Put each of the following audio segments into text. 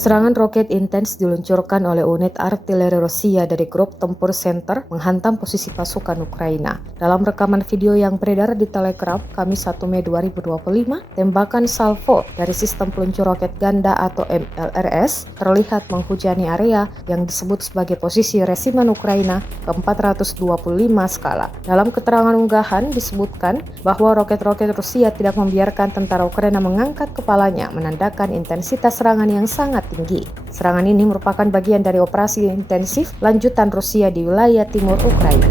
Serangan roket intens diluncurkan oleh unit artileri Rusia dari grup tempur Center menghantam posisi pasukan Ukraina. Dalam rekaman video yang beredar di Telegram Kamis 1 Mei 2025, tembakan salvo dari sistem peluncur roket ganda atau MLRS terlihat menghujani area yang disebut sebagai posisi resimen Ukraina ke-425 skala. Dalam keterangan unggahan disebutkan bahwa roket-roket Rusia tidak membiarkan tentara Ukraina mengangkat kepalanya, menandakan intensitas serangan yang sangat tinggi. Serangan ini merupakan bagian dari operasi intensif lanjutan Rusia di wilayah timur Ukraina.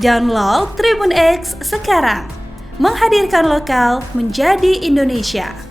Download Tribun X sekarang, menghadirkan lokal menjadi Indonesia.